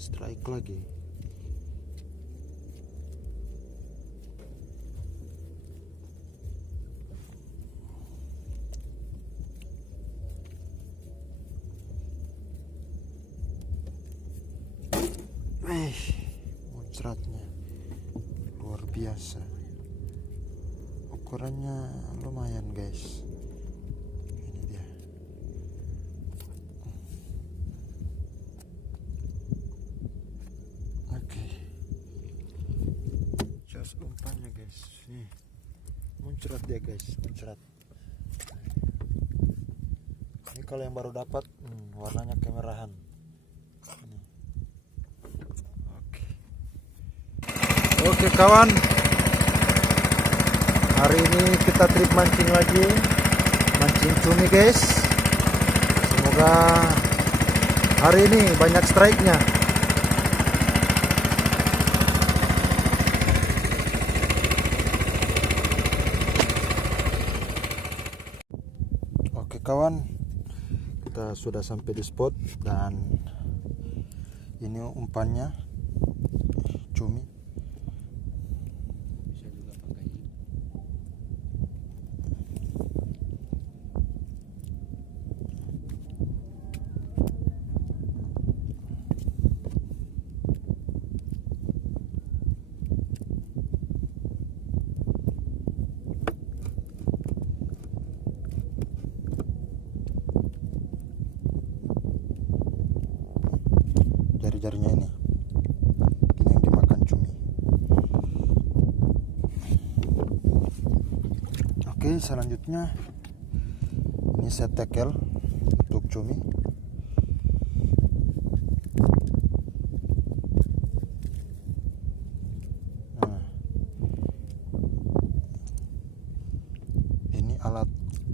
Strike lagi. Muncratnya luar biasa. Ukurannya lumayan, guys. Ini dia. Oke. Jos umpannya, guys. Nih. Muncrat dia, guys. Muncrat. Ini kalau yang baru dapat, warnanya kemerahan. Oke kawan, hari ini kita trip mancing lagi, mancing cumi guys. Semoga hari ini banyak strike-nya. Oke kawan, kita sudah sampai di spot dan ini umpannya cumi. Jari-jarinya ini yang dimakan cumi. Oke, selanjutnya ini set tackle untuk cumi. Nah, ini alat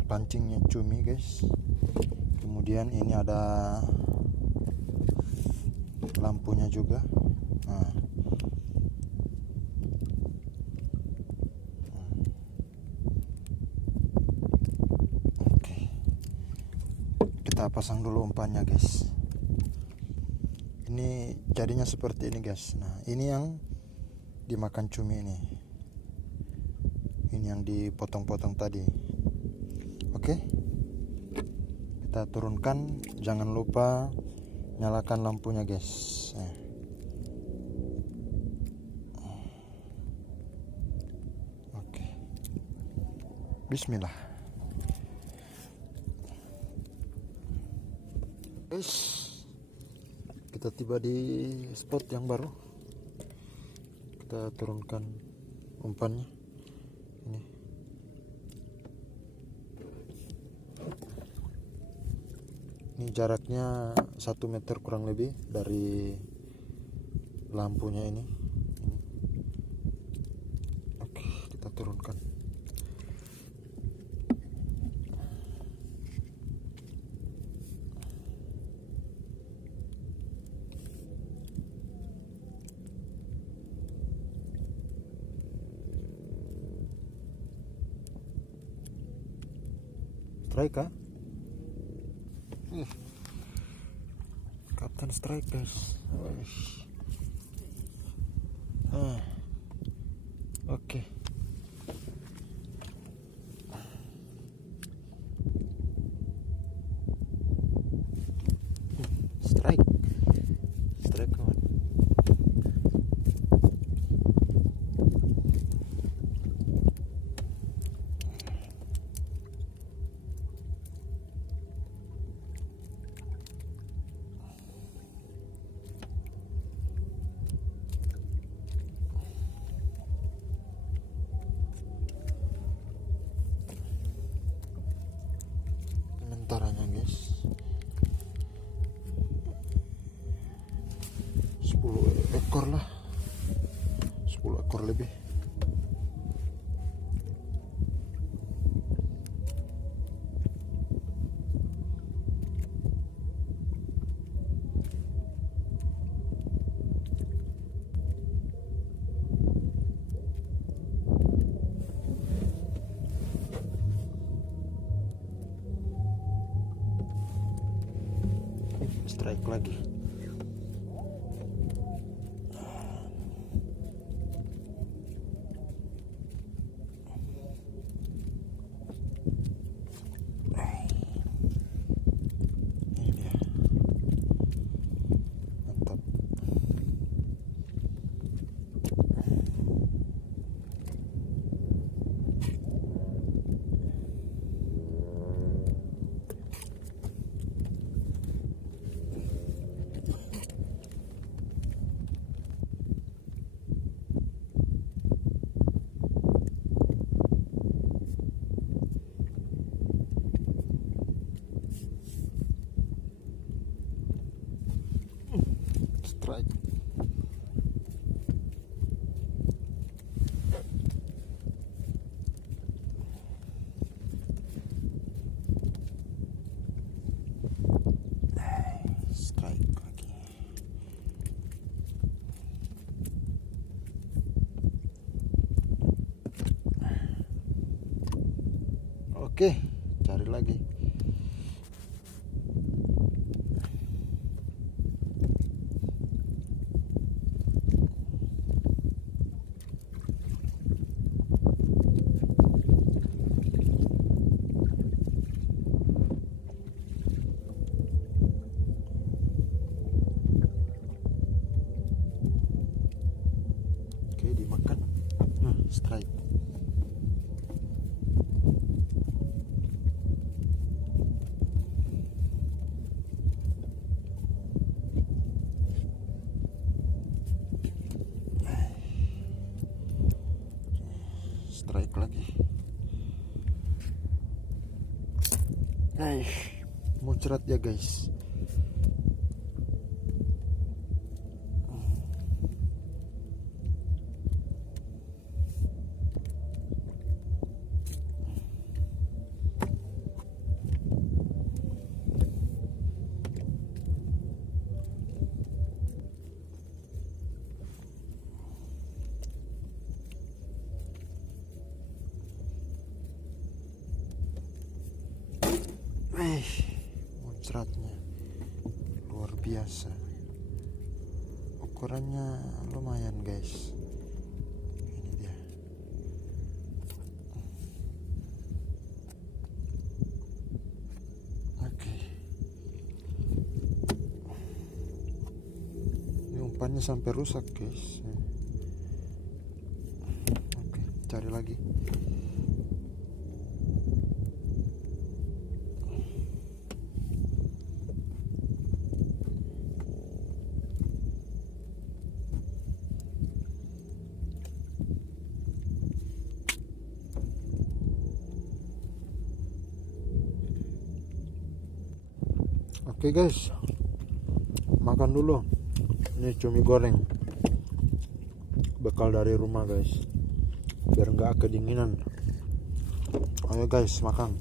pancingnya cumi guys. Kemudian ini ada lampunya juga. Nah. Oke. Kita pasang dulu umpannya guys. Ini jadinya seperti ini guys. Nah, ini yang dimakan cumi ini. Ini yang dipotong-potong tadi. Oke. Kita turunkan, jangan lupa nyalakan lampunya guys. Oke. Bismillah. Guys, kita tiba di spot yang baru. Kita turunkan umpannya. Ini jaraknya 1 meter kurang lebih dari lampunya ini. Oke, kita turunkan. Strike kah? Kapten strike guys. Oke. Strike kawan. Sementaranya guys, 10 ekor lah, 10 ekor lebih. Strike lagi. strike. Strike lagi. Oke, cari lagi. Oke, dimakan. Strike. Strike lagi. Muncrat ya guys. Muncratnya luar biasa, ukurannya lumayan guys. Ini dia. Oke, ini umpannya sampai rusak guys. Oke, cari lagi. Oke guys, makan dulu. Ini cumi goreng, bekal dari rumah guys, biar nggak kedinginan. Ayo guys, makan.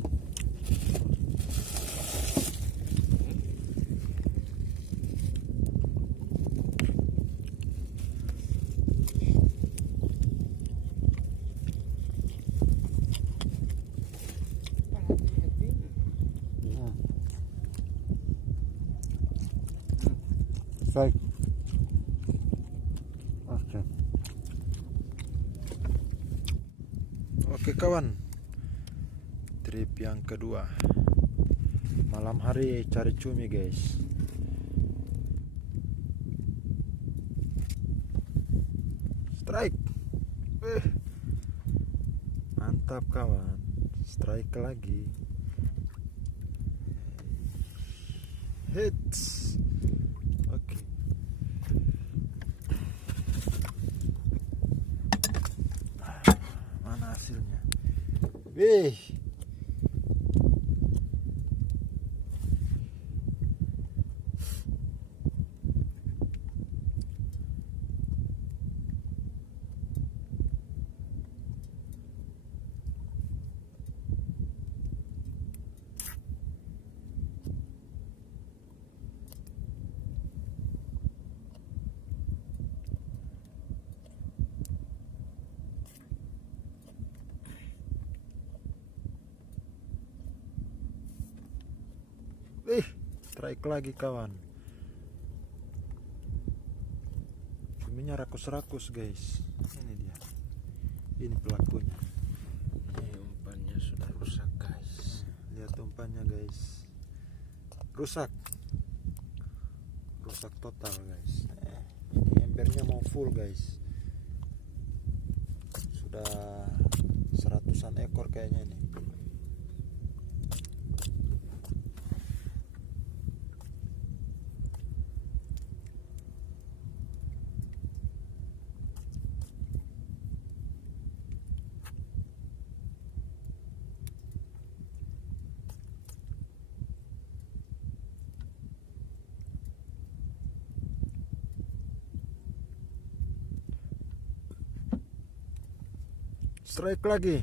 Baik. Oke kawan, trip yang kedua, malam hari cari cumi guys. Strike. Mantap kawan, strike lagi. Hits. Oke. Mana hasilnya? Wih. Strike lagi kawan. Cuminya rakus-rakus guys. Ini dia. Ini pelakunya. Ini umpannya sudah rusak guys. Lihat umpannya guys. Rusak. Rusak total guys. Ini embernya mau full guys. Sudah 100-an ekor kayaknya ini. Strike lagi.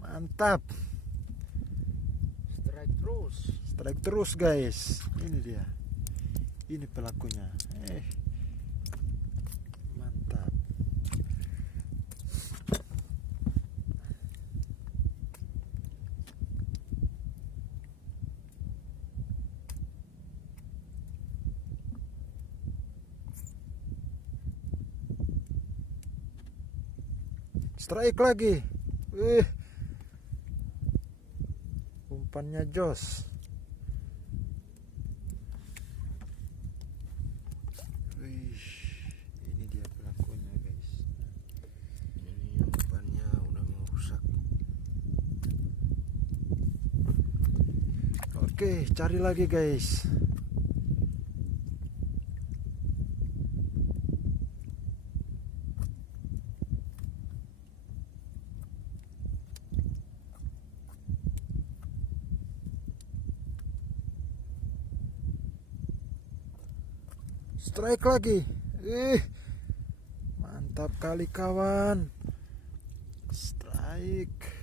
Mantap. Strike terus. Strike terus guys. Ini dia. Ini pelakunya. Mantap. Strike lagi. Umpannya jos. Ini dia pelakunya guys. Ini umpannya udah mau rusak. Oke, cari lagi guys. Strike lagi. Mantap kali kawan. Strike.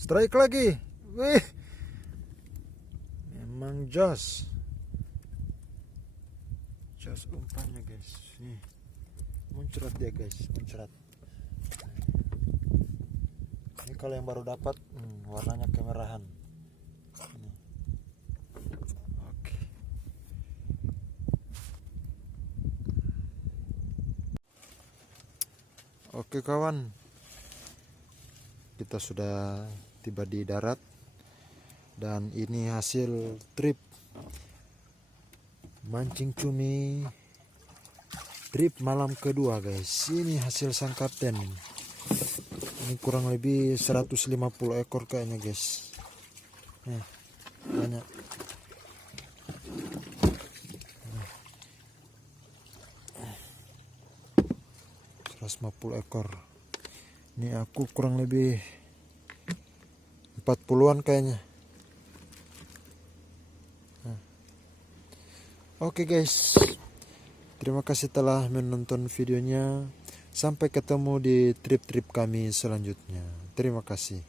Strike lagi. Memang jos. Jos umpannya guys. Nih. Muncrat dia guys, muncrat. Ini kalau yang baru dapat, warnanya kemerahan. Ini. Oke. Oke kawan. Kita sudah tiba di darat dan ini hasil trip mancing cumi trip malam kedua guys. Ini hasil sang kapten. Ini kurang lebih 150 ekor kayaknya guys. Banyak. 150 ekor. Ini aku kurang lebih 40-an kayaknya. Oke guys, terima kasih telah menonton videonya. Sampai ketemu di trip-trip kami selanjutnya. Terima kasih.